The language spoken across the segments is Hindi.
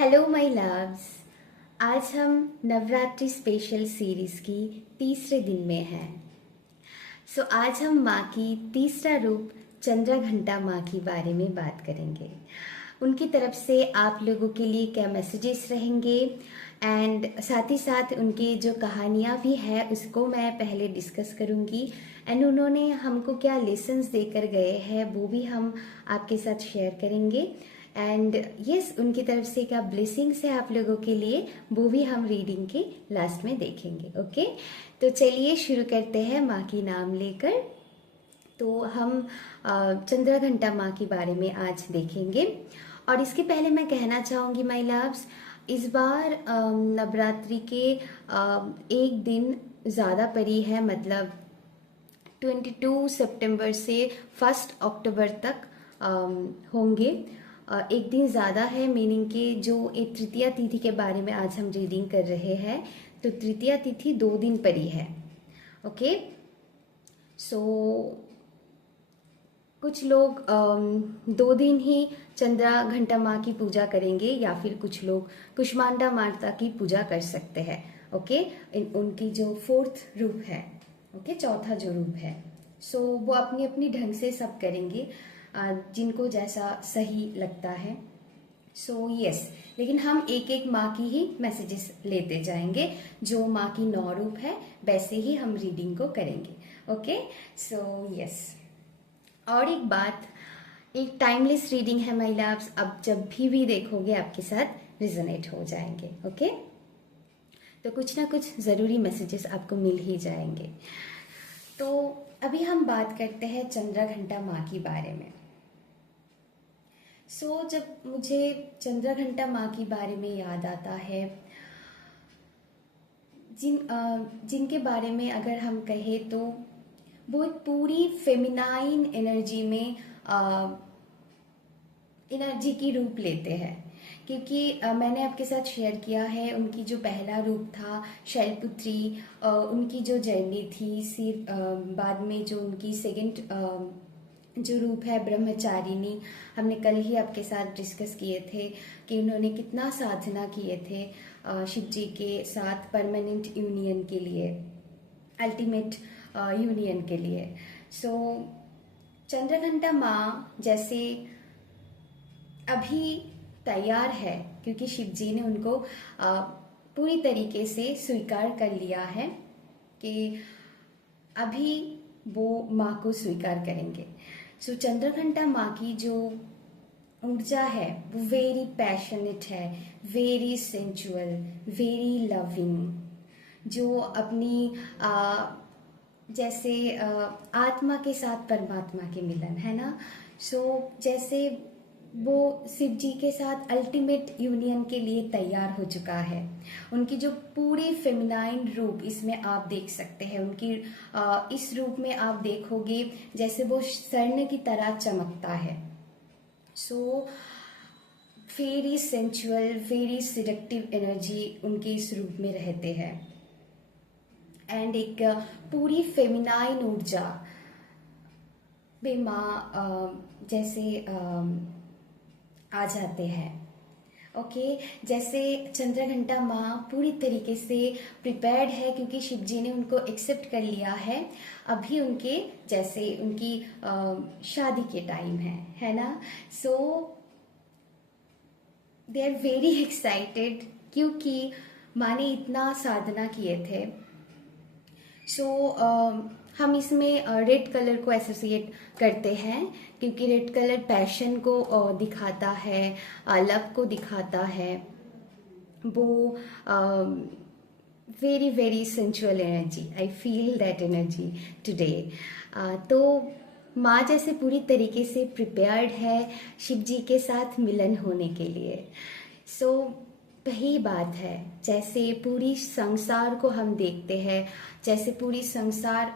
Hello my loves. आज हम नवरात्रि स्पेशल सीरीज की तीसरे दिन में हैं। आज हम माँ की तीसरा रूप चंद्रघंटा माँ के बारे में बात करेंगे। उनकी तरफ से आप लोगों के लिए क्या मैसेजेस रहेंगे एंड साथ ही साथ उनकी जो कहानियाँ भी है उसको मैं पहले डिस्कस करूँगी एंड उन्होंने हमको क्या लेसन्स देकर गए हैं वो भी हम आपके साथ शेयर करेंगे एंड यस उनकी तरफ से क्या ब्लेसिंग्स है आप लोगों के लिए वो भी हम रीडिंग के लास्ट में देखेंगे। ओके, तो चलिए शुरू करते हैं माँ की नाम लेकर। तो हम चंद्रघंटा माँ के बारे में आज देखेंगे और इसके पहले मैं कहना चाहूँगी माय लव्स, इस बार नवरात्रि के एक दिन ज़्यादा पड़ी है, मतलब 22 सितंबर से 1 अक्टूबर तक होंगे। एक दिन ज़्यादा है, मीनिंग कि जो एक तृतीया तिथि के बारे में आज हम रीडिंग कर रहे हैं, तो तृतीया तिथि 2 दिन पड़ी है। ओके, सो कुछ लोग 2 दिन ही चंद्रघंटा माँ की पूजा करेंगे या फिर कुछ लोग कुष्मांडा माता की पूजा कर सकते हैं। ओके, उनकी जो 4th रूप है, ओके, चौथा जो रूप है, वो अपनी अपनी ढंग से सब करेंगे, जिनको जैसा सही लगता है। यस, लेकिन हम एक एक माँ की ही मैसेजेस लेते जाएंगे। जो माँ की 9 रूप है वैसे ही हम रीडिंग को करेंगे। Okay, yes. और एक बात, एक टाइमलेस रीडिंग है माय लव्स, अब जब भी देखोगे आपके साथ रिजोनेट हो जाएंगे। ओके, तो कुछ ना कुछ ज़रूरी मैसेजेस आपको मिल ही जाएंगे। तो अभी हम बात करते हैं चंद्रघंटा माँ के बारे में। जब मुझे चंद्रघंटा माँ के बारे में याद आता है, जिनके बारे में अगर हम कहें तो वो एक पूरी फेमिनाइन एनर्जी में एनर्जी की रूप लेते हैं, क्योंकि मैंने आपके साथ शेयर किया है उनकी जो पहला रूप था शैलपुत्री, उनकी जो जर्नी थी, बाद में जो उनकी सेकंड जो रूप है ब्रह्मचारिणी, हमने कल ही आपके साथ डिस्कस किए थे कि उन्होंने कितना साधना किए थे शिव जी के साथ परमानेंट यूनियन के लिए, अल्टीमेट यूनियन के लिए। चंद्रघंटा माँ जैसे अभी तैयार है, क्योंकि शिव जी ने उनको पूरी तरीके से स्वीकार कर लिया है कि अभी वो माँ को स्वीकार करेंगे। चंद्रघंटा माँ की जो ऊर्जा है वो वेरी पैशनेट है, वेरी सेंचुअल, वेरी लविंग, जो अपनी जैसे आत्मा के साथ परमात्मा के मिलन है ना। जैसे वो शिव जी के साथ अल्टीमेट यूनियन के लिए तैयार हो चुका है। उनकी जो पूरी फेमिनाइन रूप इसमें आप देख सकते हैं, उनकी इस रूप में आप देखोगे जैसे वो स्वर्ण की तरह चमकता है। Very sensual, very seductive energy उनके इस रूप में रहते हैं एंड एक पूरी फेमिनाइन ऊर्जा वे माँ जैसे आ जाते हैं। ओके, जैसे चंद्रघंटा माँ पूरी तरीके से प्रिपेयर्ड है, क्योंकि शिव जी ने उनको एक्सेप्ट कर लिया है। अभी उनके जैसे उनकी शादी के टाइम है ना। दे आर वेरी एक्साइटेड, क्योंकि माँ ने इतना साधना किए थे। हम इसमें रेड कलर को एसोसिएट करते हैं, क्योंकि रेड कलर पैशन को दिखाता है, लव को दिखाता है। वो very very sensual energy, I feel that energy today. तो माँ जैसे पूरी तरीके से प्रिपेयर्ड है शिव जी के साथ मिलन होने के लिए। वही बात है, जैसे पूरी संसार को हम देखते हैं, जैसे पूरी संसार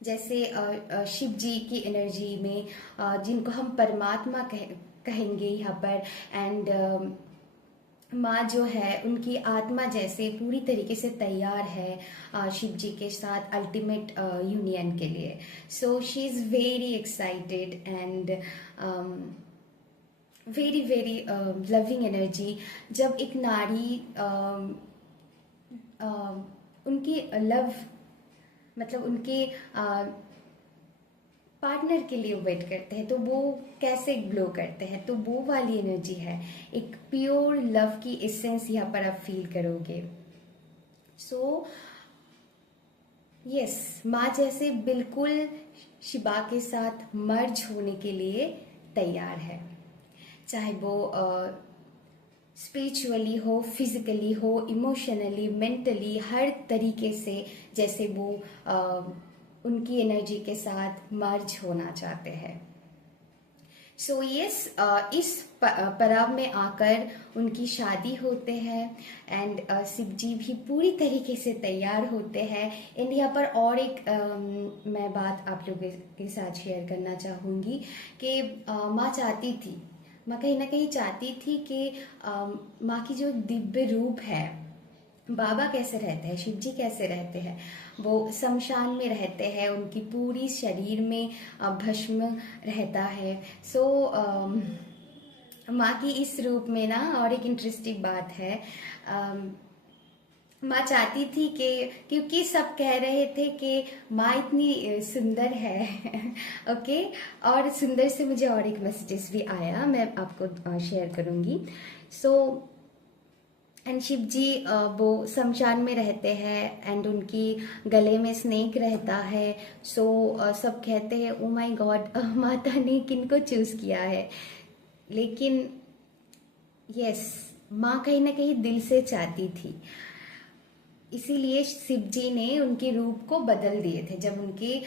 जैसे शिव जी की एनर्जी में, जिनको हम परमात्मा कहेंगे यहाँ पर, एंड माँ जो है उनकी आत्मा जैसे पूरी तरीके से तैयार है शिव जी के साथ अल्टीमेट यूनियन के लिए। She is very excited and very very loving energy. जब एक नारी उनकी लव मतलब उनके पार्टनर के लिए वेट करते हैं तो वो कैसे ग्लो करते हैं, तो वो वाली एनर्जी है। एक प्योर लव की एसेंस यहाँ पर आप फील करोगे। सो यस, माँ जैसे बिल्कुल शिबा के साथ मर्ज होने के लिए तैयार है, चाहे वो स्पिरिचुअली हो, फिजिकली हो, इमोशनली, मेंटली, हर तरीके से जैसे वो उनकी एनर्जी के साथ मर्ज होना चाहते हैं। सो यस, इस पड़ाव में आकर उनकी शादी होते हैं एंड शिव जी भी पूरी तरीके से तैयार होते हैं। एंड यहाँ पर और एक मैं बात आप लोगों के साथ शेयर करना चाहूँगी कि माँ चाहती थी, माँ कहीं ना कहीं चाहती थी कि माँ की जो दिव्य रूप है, बाबा कैसे रहते हैं, शिव जी कैसे रहते हैं, वो शमशान में रहते हैं, उनकी पूरी शरीर में भस्म रहता है। सो माँ की इस रूप में ना और एक इंटरेस्टिंग बात है, माँ चाहती थी कि क्योंकि सब कह रहे थे कि माँ इतनी सुंदर है ओके। और सुंदर से मुझे और एक मैसेजेस भी आया, मैं आपको शेयर करूँगी। सो एंड शिव जी वो शमशान में रहते हैं एंड उनकी गले में स्नेक रहता है। सो सब कहते हैं ओ माय गॉड माता ने किनको चूज किया है। लेकिन यस, माँ कहीं ना कहीं दिल से चाहती थी, इसीलिए शिव जी ने उनके रूप को बदल दिए थे। जब उनके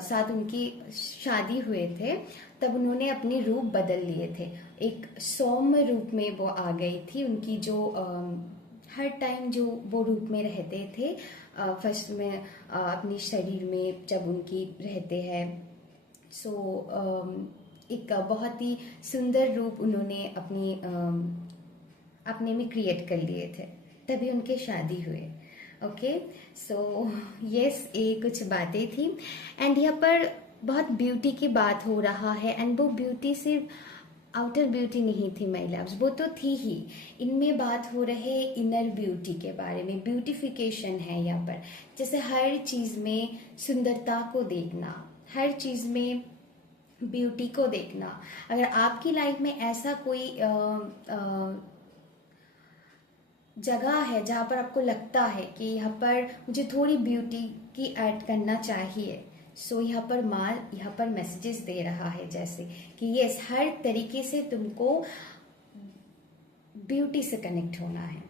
साथ उनकी शादी हुए थे तब उन्होंने अपने रूप बदल लिए थे, एक सौम्य रूप में वो आ गई थी। उनकी जो हर टाइम जो वो रूप में रहते थे, फर्स्ट में अपनी शरीर में जब उनकी रहते हैं, सो एक बहुत ही सुंदर रूप उन्होंने अपने में क्रिएट कर लिए थे, तभी उनके शादी हुए। ओके। सो यस, ये कुछ बातें थी एंड यहाँ पर बहुत ब्यूटी की बात हो रहा है एंड वो ब्यूटी सिर्फ आउटर ब्यूटी नहीं थी माय लव्स, वो तो थी ही। इनमें बात हो रहे इनर ब्यूटी के बारे में, ब्यूटिफिकेशन है यहाँ पर। जैसे हर चीज़ में सुंदरता को देखना, हर चीज़ में ब्यूटी को देखना। अगर आपकी लाइफ में ऐसा कोई जगह है जहाँ पर आपको लगता है कि यहाँ पर मुझे थोड़ी ब्यूटी की ऐड करना चाहिए, सो यहाँ पर माँ यहाँ पर मैसेजेस दे रहा है जैसे कि यस, हर तरीके से तुमको ब्यूटी से कनेक्ट होना है।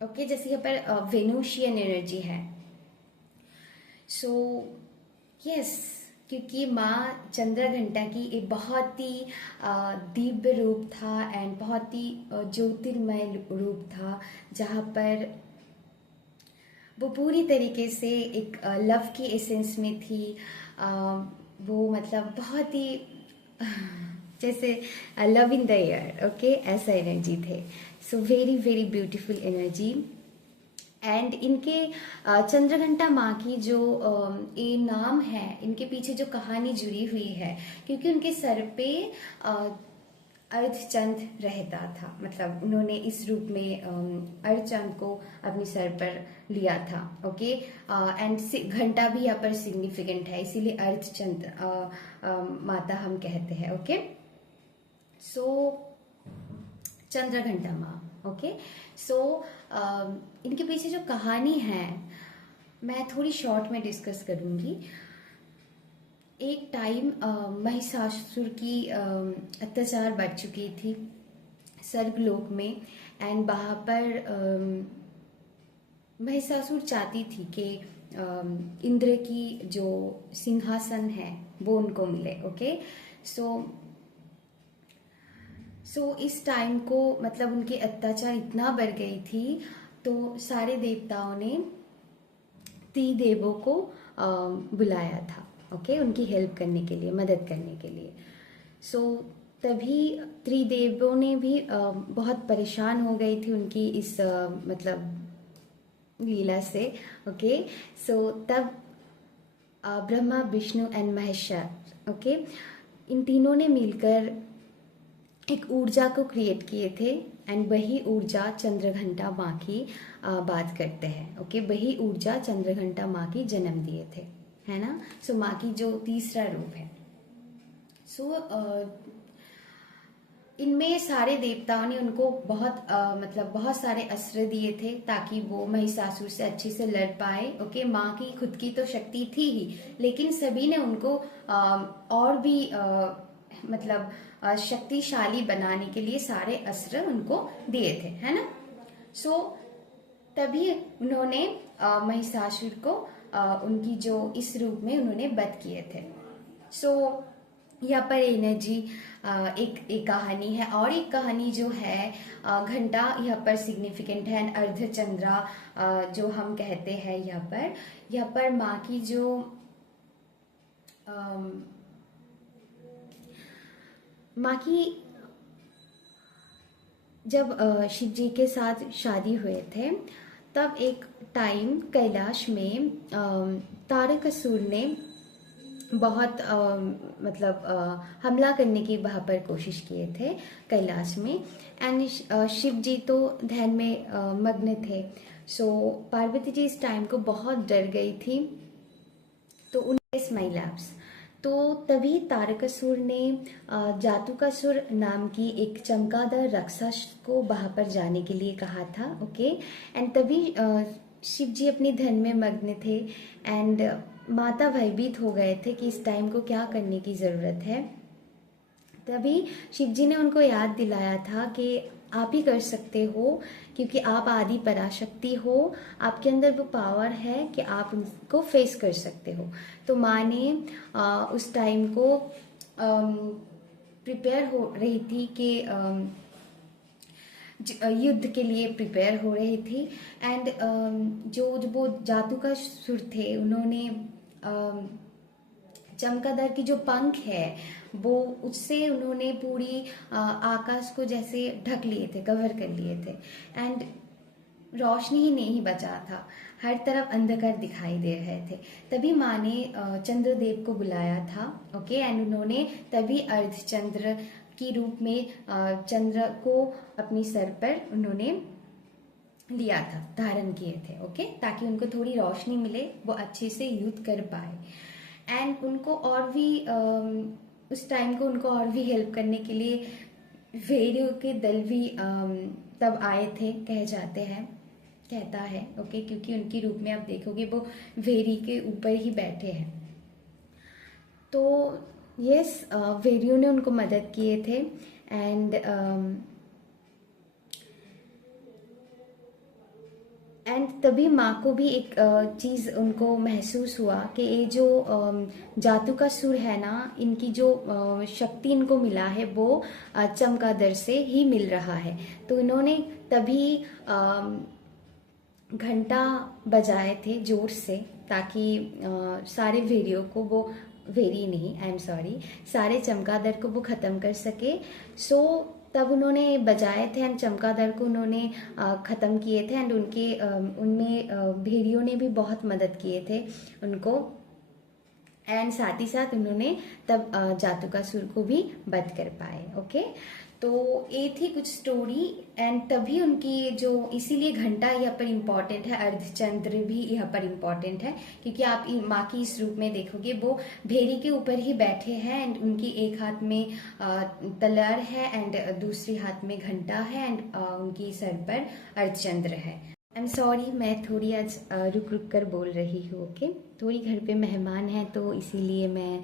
ओके, जैसे यहाँ पर वेनुशियन एनर्जी है। सो यस, क्योंकि माँ चंद्रघंटा की एक बहुत ही दिव्य रूप था एंड बहुत ही ज्योतिर्मय रूप था, जहाँ पर वो पूरी तरीके से एक लव की एसेंस में थी। वो मतलब बहुत ही जैसे love in the air, okay, ऐसा एनर्जी थे। So very very beautiful energy. And इनके चंद्रघंटा माँ की जो ये नाम है, इनके पीछे जो कहानी जुड़ी हुई है, क्योंकि उनके सर पे अर्धचंद्र रहता था, मतलब उन्होंने इस रूप में अर्धचंद्र को अपने सर पर लिया था। ओके। एंड घंटा भी यहाँ पर सिग्निफिकेंट है, इसीलिए अर्धचंद्र माता हम कहते हैं। ओके। सो चंद्रघंटा माँ। ओके। सो इनके पीछे जो कहानी है मैं थोड़ी शॉर्ट में डिस्कस करूँगी। एक टाइम महिषासुर की अत्याचार बढ़ चुकी थी स्वर्गलोक में एंड वहाँ पर महिषासुर चाहती थी कि इंद्र की जो सिंहासन है वो उनको मिले। ओके। सो इस टाइम को मतलब उनके अत्याचार इतना बढ़ गई थी तो सारे देवताओं ने त्रिदेवों को बुलाया था। ओके, उनकी हेल्प करने के लिए, मदद करने के लिए। सो तभी त्रिदेवों ने भी बहुत परेशान हो गई थी उनकी इस मतलब लीला से। ओके। सो तब ब्रह्मा, विष्णु एंड महेश्वर, ओके, इन तीनों ने मिलकर एक ऊर्जा को क्रिएट किए थे एंड वही ऊर्जा चंद्रघंटा माँ की बात करते हैं। ओके, वही ऊर्जा चंद्रघंटा माँ की जन्म दिए थे, है ना। सो माँ की जो तीसरा रूप है, सो इनमें सारे देवताओं ने उनको बहुत मतलब बहुत सारे अस्त्र दिए थे ताकि वो महिषासुर से अच्छे से लड़ पाए। ओके, माँ की खुद की तो शक्ति थी ही, लेकिन सभी ने उनको और भी मतलब शक्तिशाली बनाने के लिए सारे अस्त्र उनको दिए थे, है ना। सो तभी उन्होंने महिषासुर को उनकी जो इस रूप में उन्होंने वध किए थे। सो यहाँ पर एनर्जी एक कहानी है, और एक कहानी जो है घंटा यहाँ पर सिग्निफिकेंट है, अर्धचंद्रा जो हम कहते हैं यहाँ पर माँ की जो माँ की जब शिव जी के साथ शादी हुए थे तब एक टाइम कैलाश में तारकासुर ने बहुत मतलब हमला करने की वहाँ पर कोशिश किए थे कैलाश में। एंड शिव जी तो ध्यान में मग्न थे। सो पार्वती जी इस टाइम को बहुत डर गई थी, तो उनके स्माइल लैब्स तो तभी तारकासुर ने जातुकासुर नाम की एक चमगादड़ राक्षस को वहाँ पर जाने के लिए कहा था। ओके, एंड तभी शिव जी अपने ध्यान में मग्न थे एंड माता भयभीत हो गए थे कि इस टाइम को क्या करने की ज़रूरत है। तभी शिव जी ने उनको याद दिलाया था कि आप ही कर सकते हो, क्योंकि आप आदि पराशक्ति हो, आपके अंदर वो पावर है कि आप उनको फेस कर सकते हो। तो माँ ने उस टाइम को प्रिपेयर हो रही थी कि युद्ध के लिए प्रिपेयर हो रही थी। एंड जो वो जातुकासुर थे उन्होंने चमगादड़ की जो पंख है वो उससे उन्होंने पूरी आकाश को जैसे ढक लिए थे, कवर कर लिए थे। एंड रोशनी ही नहीं बचा था, हर तरफ अंधकार दिखाई दे रहे थे। तभी माँ ने चंद्रदेव को बुलाया था। ओके, एंड उन्होंने तभी अर्धचंद्र की रूप में चंद्र को अपनी सर पर उन्होंने लिया था, धारण किए थे। ओके, ताकि उनको थोड़ी रोशनी मिले, वो अच्छे से युद्ध कर पाए। एंड उनको और भी उस टाइम को उनको और भी हेल्प करने के लिए भेड़ियों के दल भी तब आए थे, कहे जाते हैं, कहता है। ओके, क्योंकि उनके रूप में आप देखोगे वो भेड़ी के ऊपर ही बैठे हैं। तो यस, भेड़ियों ने उनको मदद किए थे। एंड तभी माँ को भी एक चीज़ उनको महसूस हुआ कि ये जो जातुकासुर है ना, इनकी जो शक्ति इनको मिला है वो चमगादड़ से ही मिल रहा है। तो इन्होंने तभी घंटा बजाए थे जोर से, ताकि सारे भेड़ियों को वो भेड़ी नहीं, आई एम सॉरी, सारे चमगादड़ को वो ख़त्म कर सके। सो तब उन्होंने बजाए थे एंड चमगादड़ को उन्होंने ख़त्म किए थे। एंड उनमें भेड़ियों ने भी बहुत मदद किए थे उनको। एंड साथ ही साथ उन्होंने तब जातुकासुर को भी वध कर पाए। ओके, तो ये थी कुछ स्टोरी। एंड तभी उनकी जो, इसीलिए घंटा यहाँ पर इम्पॉर्टेंट है, अर्धचंद्र भी यहाँ पर इम्पॉर्टेंट है, क्योंकि आप माँ की इस रूप में देखोगे वो भेड़ी के ऊपर ही बैठे हैं। एंड उनकी एक हाथ में तलवार है एंड दूसरी हाथ में घंटा है एंड उनकी सर पर अर्धचंद्र है। आई एम सॉरी, मैं थोड़ी आज रुक रुक कर बोल रही हूँ। ओके, थोड़ी घर पे मेहमान हैं तो इसीलिए मैं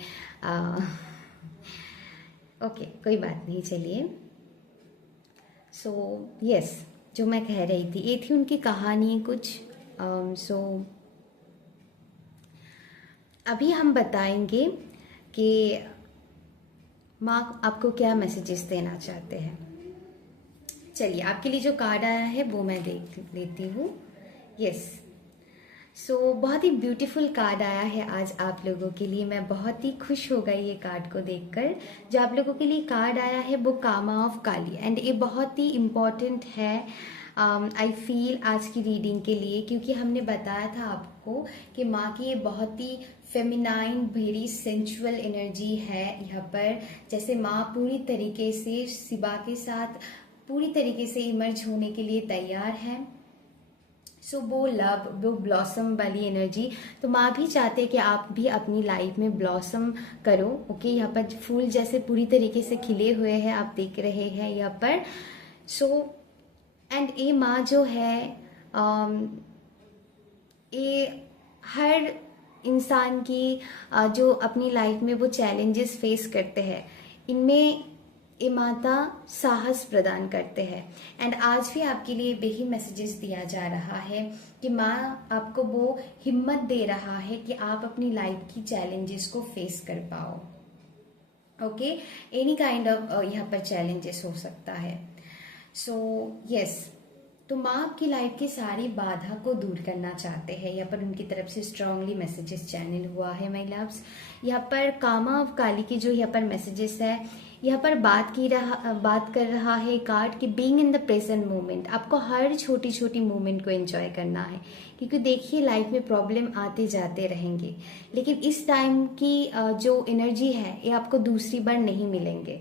ओके, कोई बात नहीं, चलिए। सो यस, जो मैं कह रही थी ये थी उनकी कहानी कुछ। सो अभी हम बताएंगे कि माँ आपको क्या मैसेजेस देना चाहते हैं। चलिए, आपके लिए जो कार्ड आया है वो मैं देख लेती हूँ। यस, सो बहुत ही ब्यूटीफुल कार्ड आया है आज आप लोगों के लिए। मैं बहुत ही खुश हो गई ये कार्ड को देखकर। जो आप लोगों के लिए कार्ड आया है वो कामा ऑफ काली, एंड ये बहुत ही इम्पॉर्टेंट है आई फील आज की रीडिंग के लिए, क्योंकि हमने बताया था आपको कि माँ की ये बहुत ही फेमिनाइन, वेरी सेंचुअल एनर्जी है यहाँ पर। जैसे माँ पूरी तरीके से शिवा के साथ पूरी तरीके से इमर्ज होने के लिए तैयार है। सो वो लव, वो ब्लॉसम वाली एनर्जी, तो माँ भी चाहते हैं कि आप भी अपनी लाइफ में ब्लॉसम करो। ओके, यहाँ पर फूल जैसे पूरी तरीके से खिले हुए हैं, आप देख रहे हैं यहाँ पर। सो एंड ये माँ जो है, ये हर इंसान की जो अपनी लाइफ में वो चैलेंजेस फेस करते हैं, इनमें ये माता साहस प्रदान करते हैं। एंड आज भी आपके लिए वही मैसेजेस दिया जा रहा है कि माँ आपको वो हिम्मत दे रहा है कि आप अपनी लाइफ की चैलेंजेस को फेस कर पाओ। ओके, एनी काइंड ऑफ यहाँ पर चैलेंजेस हो सकता है। सो यस, तो माँ आपकी लाइफ की सारी बाधा को दूर करना चाहते हैं। यहाँ पर उनकी तरफ से स्ट्रांगली मैसेजेस चैनल हुआ है माय लव्स। यहाँ पर कामा ऑफ काली की जो यहाँ पर मैसेजेस है, यहाँ पर बात कर रहा है कार्ड कि being in the present moment, आपको हर छोटी छोटी मोमेंट को एंजॉय करना है। क्योंकि देखिए लाइफ में प्रॉब्लम आते जाते रहेंगे, लेकिन इस टाइम की जो एनर्जी है ये आपको दूसरी बार नहीं मिलेंगे।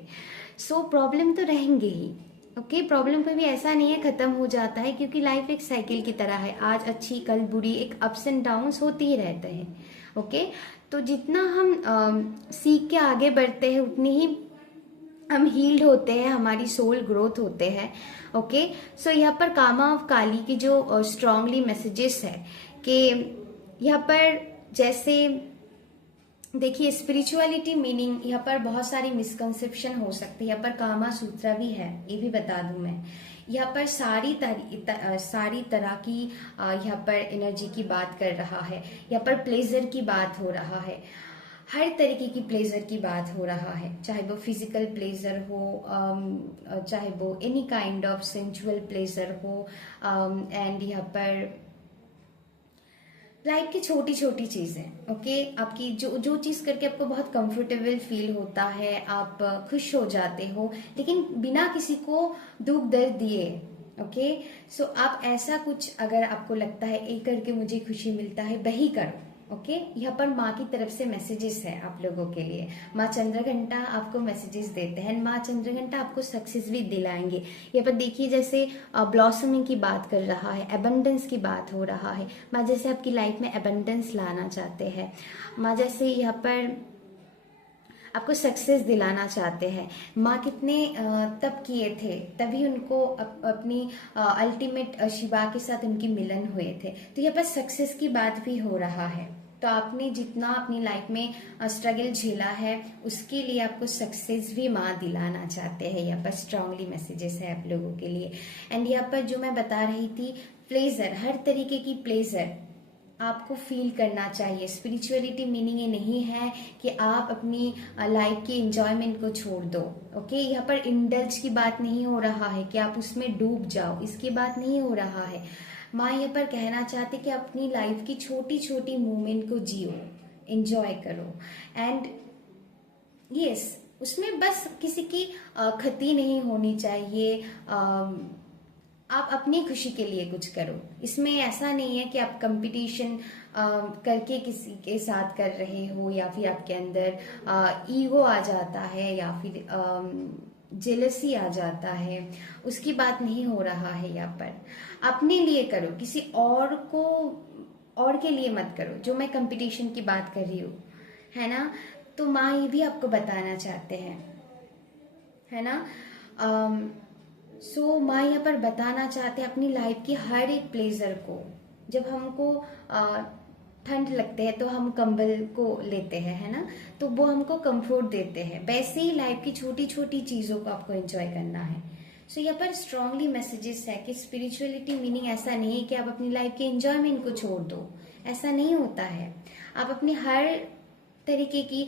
सो प्रॉब्लम तो रहेंगे ही। ओके, प्रॉब्लम कभी ऐसा नहीं है खत्म हो जाता है, क्योंकि लाइफ एक साइकिल की तरह है, आज अच्छी कल बुरी, एक अप्स एंड डाउन्स होती ही रहते हैं। ओके, तो जितना हम सीख के आगे बढ़ते हैं उतनी ही हम हील्ड होते हैं, हमारी सोल ग्रोथ होते हैं। ओके, सो यहाँ पर कामा ऑफ काली की जो स्ट्रांगली मैसेजेस है कि यहाँ पर जैसे देखिए स्पिरिचुअलिटी मीनिंग, यहाँ पर बहुत सारी मिसकंसेप्शन हो सकती है। यहाँ पर कामा सूत्रा भी है, ये भी बता दूं मैं। यहाँ पर सारी तरह की यहाँ पर एनर्जी की बात कर रहा है। यहाँ पर प्लेजर की बात हो रहा है, हर तरीके की प्लेजर की बात हो रहा है, चाहे वो फिजिकल प्लेजर हो, चाहे वो any kind of sensual pleasure हो। एंड यहाँ पर लाइफ की छोटी छोटी चीजें। ओके, आपकी जो चीज करके आपको बहुत कंफर्टेबल फील होता है, आप खुश हो जाते हो, लेकिन बिना किसी को दुख दर्द दिए। ओके, सो आप ऐसा कुछ अगर आपको लगता है ये करके मुझे खुशी मिलता है, वही करो। ओके, यहाँ पर माँ की तरफ से मैसेजेस है आप लोगों के लिए। माँ चंद्रघंटा आपको मैसेजेस देते हैं, माँ चंद्रघंटा आपको सक्सेस भी दिलाएंगे। यहाँ पर देखिए जैसे ब्लॉसमिंग की बात कर रहा है, एबंडेंस की बात हो रहा है। माँ जैसे आपकी लाइफ में एबंडेंस लाना चाहते हैं, माँ जैसे यहाँ पर आपको सक्सेस दिलाना चाहते हैं। माँ कितने तप किए थे, तभी उनको अपनी अल्टीमेट शिवा के साथ उनकी मिलन हुए थे। तो यहाँ पर सक्सेस की बात भी हो रहा है। तो आपने जितना अपनी लाइफ में स्ट्रगल झेला है, उसके लिए आपको सक्सेस भी माँ दिलाना चाहते हैं। यहाँ पर स्ट्रांगली मैसेजेस है आप लोगों के लिए। एंड यहाँ पर जो मैं बता रही थी, प्लेजर, हर तरीके की प्लेजर आपको फील करना चाहिए। स्पिरिचुअलिटी मीनिंग ये नहीं है कि आप अपनी लाइफ की एंजॉयमेंट को छोड़ दो। ओके, यहाँ पर इंडल्ज की बात नहीं हो रहा है कि आप उसमें डूब जाओ, इसकी बात नहीं हो रहा है। माँ यहाँ पर कहना चाहते कि अपनी लाइफ की छोटी छोटी मोमेंट को जियो, एंजॉय करो। एंड यस, उसमें बस किसी की क्षति नहीं होनी चाहिए। आप अपनी खुशी के लिए कुछ करो। इसमें ऐसा नहीं है कि आप कंपटीशन करके किसी के साथ कर रहे हो, या फिर आपके अंदर ईगो आ जाता है, या फिर जेलसी आ जाता है, उसकी बात नहीं हो रहा है। यहाँ पर अपने लिए करो, किसी और के लिए मत करो। जो मैं कंपटीशन की बात कर रही हूँ, है ना, तो माँ ये भी आपको बताना चाहते हैं, है ना। सो माँ यहाँ पर बताना चाहते हैं अपनी लाइफ की हर एक प्लेजर को। जब हमको ठंड लगते हैं तो हम कंबल को लेते हैं, है ना, तो वो हमको कंफर्ट देते हैं। वैसे ही लाइफ की छोटी छोटी चीजों को आपको एंजॉय करना है। सो यहाँ पर स्ट्रांगली मैसेजेस है कि स्पिरिचुअलिटी मीनिंग ऐसा नहीं है कि आप अपनी लाइफ के एंजॉयमेंट को छोड़ दो, ऐसा नहीं होता है। आप अपनी हर तरीके की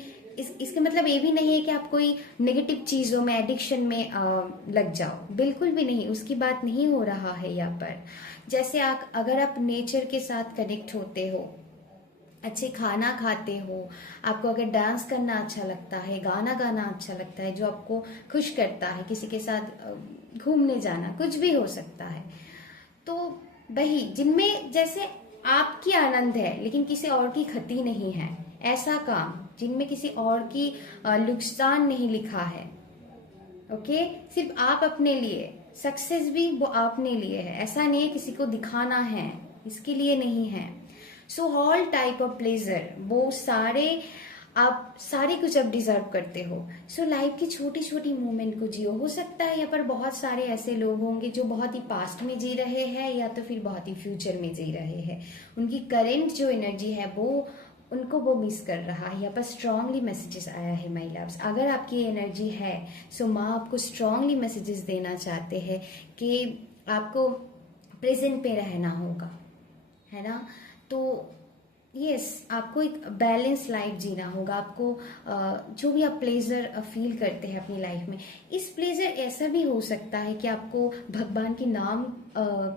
इसका मतलब ये भी नहीं है कि आप कोई नेगेटिव चीजों में, एडिक्शन में लग जाओ, बिल्कुल भी नहीं, उसकी बात नहीं हो रहा है यहाँ पर। जैसे अगर आप नेचर के साथ कनेक्ट होते हो, अच्छे खाना खाते हो, आपको अगर डांस करना अच्छा लगता है, गाना गाना अच्छा लगता है, जो आपको खुश करता है, किसी के साथ घूमने जाना, कुछ भी हो सकता है, तो वही जिनमें जैसे आपकी आनंद है लेकिन किसी और की क्षति नहीं है, ऐसा काम जिनमें किसी और की नुकसान नहीं लिखा है। ओके, सिर्फ आप अपने लिए, सक्सेस भी वो अपने लिए है, ऐसा नहीं है किसी को दिखाना है, इसके लिए नहीं है। So all type of pleasure, वो सारे आप सारे कुछ आप डिजर्व करते हो। सो लाइफ की छोटी छोटी मोमेंट को जियो। हो सकता है यहाँ पर बहुत सारे ऐसे लोग होंगे जो बहुत ही पास्ट में जी रहे हैं या तो फिर बहुत ही फ्यूचर में जी रहे हैं। उनकी करेंट जो एनर्जी है वो उनको वो मिस कर रहा है। यहाँ पर स्ट्रांगली मैसेजेस आया है माय लव्स, अगर आपकी एनर्जी है सो माँ आपको स्ट्रांगली मैसेजेस देना चाहते हैं कि आपको प्रेजेंट पे रहना होगा, है ना। तो यस, आपको एक बैलेंस लाइफ जीना होगा। आपको जो भी आप प्लेजर फील करते हैं अपनी लाइफ में, इस प्लेजर ऐसा भी हो सकता है कि आपको भगवान के नाम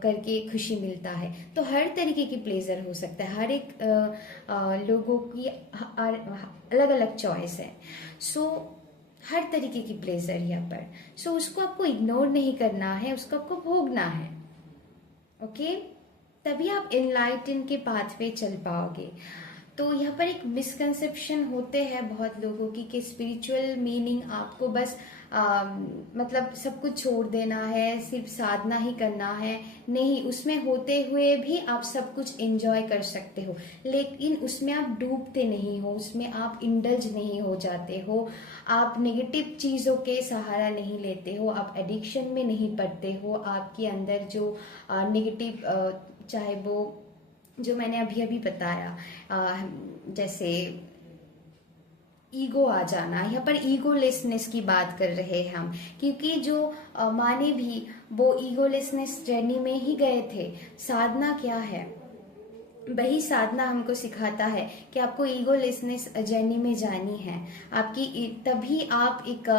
करके खुशी मिलता है। तो हर तरीके की प्लेजर हो सकता है, हर एक लोगों की अलग अलग चॉइस है। सो हर तरीके की प्लेजर यहाँ पर, सो उसको आपको इग्नोर नहीं करना है, उसको आपको भोगना है। ओके, तभी आप एनलाइटन के पाथ पे चल पाओगे। तो यहाँ पर एक मिसकंसेप्शन होते हैं बहुत लोगों की कि स्पिरिचुअल मीनिंग आपको बस मतलब सब कुछ छोड़ देना है, सिर्फ साधना ही करना है। नहीं, उसमें होते हुए भी आप सब कुछ एंजॉय कर सकते हो, लेकिन उसमें आप डूबते नहीं हो, उसमें आप इंडल्ज नहीं हो जाते हो, आप नेगेटिव चीज़ों के सहारा नहीं लेते हो, आप एडिक्शन में नहीं पड़ते हो। आपके अंदर जो नेगेटिव चाहे वो जो मैंने अभी अभी बताया जैसे ईगो आ जाना, यहाँ पर ईगोलेसनेस की बात कर रहे हैं हम, क्योंकि जो माने भी वो ईगोलेसनेस जर्नी में ही गए थे। साधना क्या है, वही साधना हमको सिखाता है कि आपको ईगोलेसनेस जर्नी में जानी है आपकी, तभी आप एक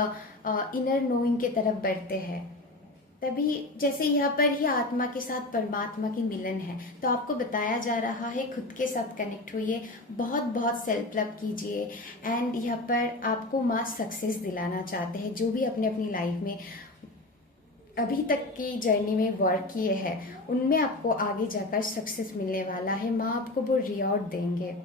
इनर नोइंग के तरफ बढ़ते हैं। तभी जैसे यहाँ पर ही आत्मा के साथ परमात्मा की मिलन है, तो आपको बताया जा रहा है खुद के साथ कनेक्ट होइए, बहुत बहुत सेल्फ लव कीजिए। एंड यहाँ पर आपको माँ सक्सेस दिलाना चाहते हैं, जो भी अपने अपनी लाइफ में अभी तक की जर्नी में वर्क किए हैं उनमें आपको आगे जाकर सक्सेस मिलने वाला है। माँ आपको वो रिवॉर्ड देंगे।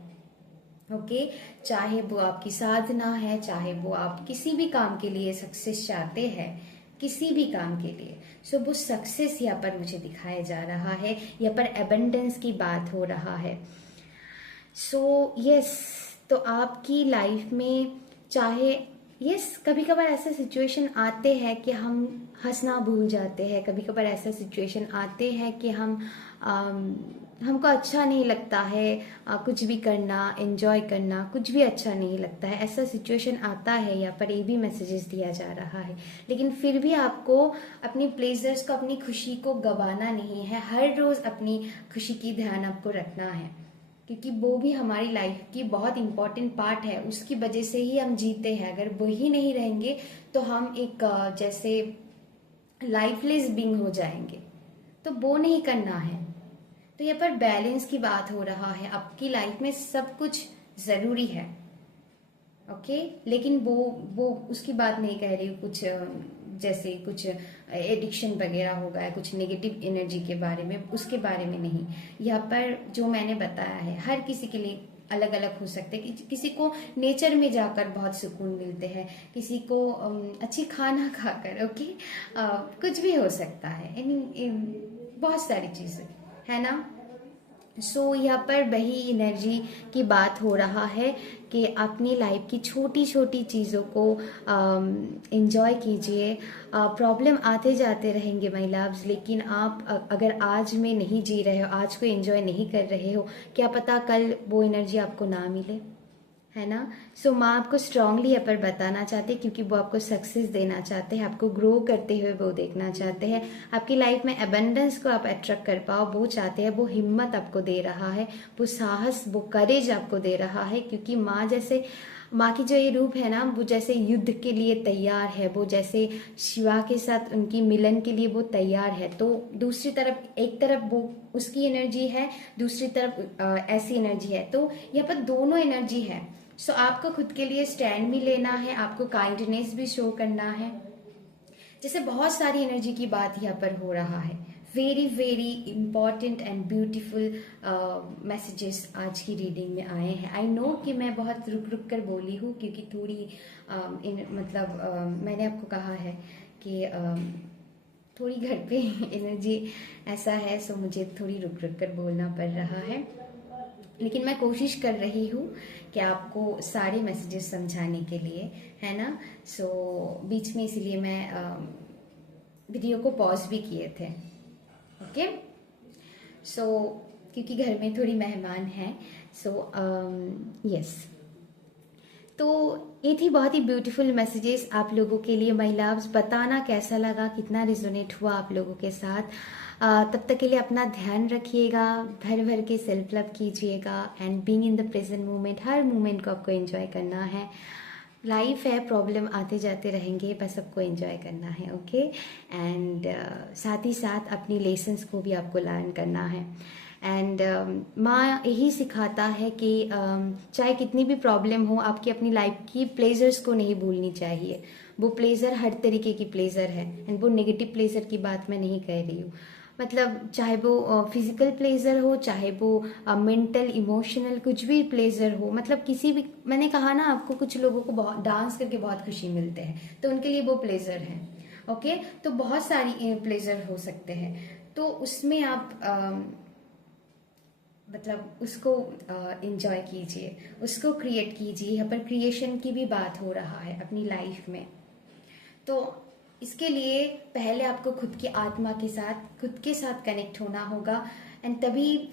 ओके, चाहे वो आपकी साधना है, चाहे वो आप किसी भी काम के लिए सक्सेस चाहते हैं, किसी भी काम के लिए, सो वो सक्सेस यहाँ पर मुझे दिखाया जा रहा है। यहाँ पर एबंडेंस की बात हो रहा है। सो यस, तो आपकी लाइफ में चाहे यस कभी कभार ऐसे सिचुएशन आते हैं कि हम हंसना भूल जाते हैं, कभी कभार ऐसे सिचुएशन आते हैं कि हमको अच्छा नहीं लगता है कुछ भी करना, एंजॉय करना, कुछ भी अच्छा नहीं लगता है, ऐसा सिचुएशन आता है। यहाँ पर ये भी मैसेजेस दिया जा रहा है, लेकिन फिर भी आपको अपनी प्लेजर्स को, अपनी खुशी को गंवाना नहीं है। हर रोज अपनी खुशी की ध्यान आपको रखना है, क्योंकि वो भी हमारी लाइफ की बहुत इंपॉर्टेंट पार्ट है, उसकी वजह से ही हम जीते हैं। अगर वही नहीं रहेंगे तो हम एक जैसे लाइफलेस बीइंग हो जाएंगे, तो वो नहीं करना है। तो यहाँ पर बैलेंस की बात हो रहा है। आपकी लाइफ में सब कुछ जरूरी है, ओके, लेकिन वो उसकी बात नहीं कह रही हूँ, कुछ जैसे कुछ एडिक्शन वगैरह हो गया, कुछ नेगेटिव एनर्जी के बारे में, उसके बारे में नहीं। यहाँ पर जो मैंने बताया है हर किसी के लिए अलग अलग हो सकते हैं। किसी को नेचर में जाकर बहुत सुकून मिलते हैं, किसी को अच्छी खाना खाकर, ओके, कुछ भी हो सकता है, बहुत सारी चीज़ें है ना। सो यहाँ पर वही एनर्जी की बात हो रहा है कि अपनी लाइफ की छोटी छोटी चीज़ों को एंजॉय कीजिए। प्रॉब्लम आते जाते रहेंगे माय लव्स, लेकिन आप अगर आज में नहीं जी रहे हो, आज को एंजॉय नहीं कर रहे हो, क्या पता कल वो एनर्जी आपको ना मिले, है ना। सो माँ आपको स्ट्रांगली यहाँ पर बताना चाहते हैं, क्योंकि वो आपको सक्सेस देना चाहते हैं, आपको ग्रो करते हुए वो देखना चाहते हैं, आपकी लाइफ में एबंडेंस को आप अट्रैक्ट कर पाओ वो चाहते हैं। वो हिम्मत आपको दे रहा है, वो साहस, वो करेज आपको दे रहा है, क्योंकि माँ जैसे, माँ की जो ये रूप है ना, वो जैसे युद्ध के लिए तैयार है, वो जैसे शिवा के साथ उनकी मिलन के लिए वो तैयार है। तो दूसरी तरफ, एक तरफ वो उसकी एनर्जी है, दूसरी तरफ ऐसी एनर्जी है, तो यहाँ पर दोनों एनर्जी है। सो आपको खुद के लिए स्टैंड भी लेना है, आपको काइंडनेस भी शो करना है। जैसे बहुत सारी एनर्जी की बात यहाँ पर हो रहा है, very very important and beautiful messages आज की रीडिंग में आए हैं। आई नो कि मैं बहुत रुक रुक कर बोली हूँ, क्योंकि थोड़ी मैंने आपको कहा है कि थोड़ी घर पे एनर्जी ऐसा है, सो मुझे थोड़ी रुक रुक कर बोलना पड़ रहा है, लेकिन मैं कोशिश कर रही हूँ कि आपको सारे मैसेजेस समझाने के लिए, है ना। सो बीच में इसीलिए मैं वीडियो को पॉज भी किए थे। ओके, सो क्योंकि घर में थोड़ी मेहमान हैं, सो यस। तो ये थी बहुत ही ब्यूटीफुल मैसेजेस आप लोगों के लिए माय लव्स। बताना कैसा लगा, कितना रिजोनेट हुआ आप लोगों के साथ। तब तक के लिए अपना ध्यान रखिएगा, भर भर के सेल्फ लव कीजिएगा and being in the present moment. Her moment को आपको एंजॉय करना है। लाइफ है, प्रॉब्लम आते जाते रहेंगे, बस सबको एंजॉय करना है। ओके, एंड साथ ही साथ अपनी लेसन्स को भी आपको लर्न करना है। एंड माँ यही सिखाता है कि चाहे कितनी भी प्रॉब्लम हो, आपकी अपनी लाइफ की प्लेजर्स को नहीं भूलनी चाहिए। वो प्लेजर हर तरीके की प्लेजर है, एंड वो नेगेटिव प्लेजर की बात मैं नहीं कह रही हूँ। मतलब चाहे वो फिजिकल प्लेजर हो, चाहे वो मेंटल इमोशनल कुछ भी प्लेजर हो, मतलब किसी भी, मैंने कहा ना आपको, कुछ लोगों को बहुत डांस करके बहुत खुशी मिलते हैं, तो उनके लिए वो प्लेजर है। ओके, तो बहुत सारी प्लेजर हो सकते हैं, तो उसमें आप मतलब उसको इंजॉय कीजिए, उसको क्रिएट कीजिए। यहाँ पर क्रिएशन की भी बात हो रहा है अपनी लाइफ में। तो इसके लिए पहले आपको खुद की आत्मा के साथ, खुद के साथ कनेक्ट होना होगा, एंड तभी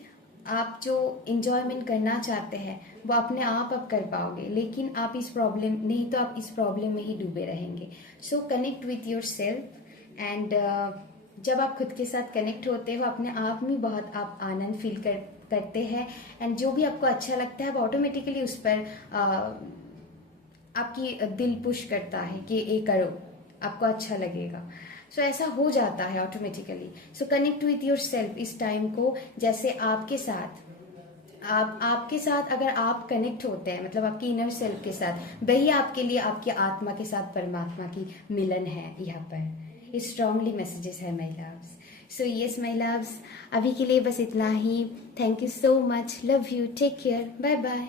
आप जो इंजॉयमेंट करना चाहते हैं वो अपने आप कर पाओगे। लेकिन आप इस प्रॉब्लम, नहीं तो आप इस प्रॉब्लम में ही डूबे रहेंगे। सो connect with your self, and जब आप खुद के साथ कनेक्ट होते हो, अपने आप में बहुत आप आनंद फील करते हैं, एंड जो भी आपको अच्छा लगता है वो ऑटोमेटिकली उस पर आपकी दिल पुश करता है कि ये करो, आपको अच्छा लगेगा। सो ऐसा हो जाता है automatically. So connect with your self इस टाइम को, जैसे आपके साथ आपके साथ अगर आप कनेक्ट होते हैं, मतलब आपकी इनर सेल्फ के साथ, वही आपके लिए आपकी आत्मा के साथ परमात्मा की मिलन है। यहाँ पर स्ट्रांगली मैसेजेस है my loves. So yes my loves, अभी के लिए बस इतना ही। Thank you so much, love you, take care, bye bye.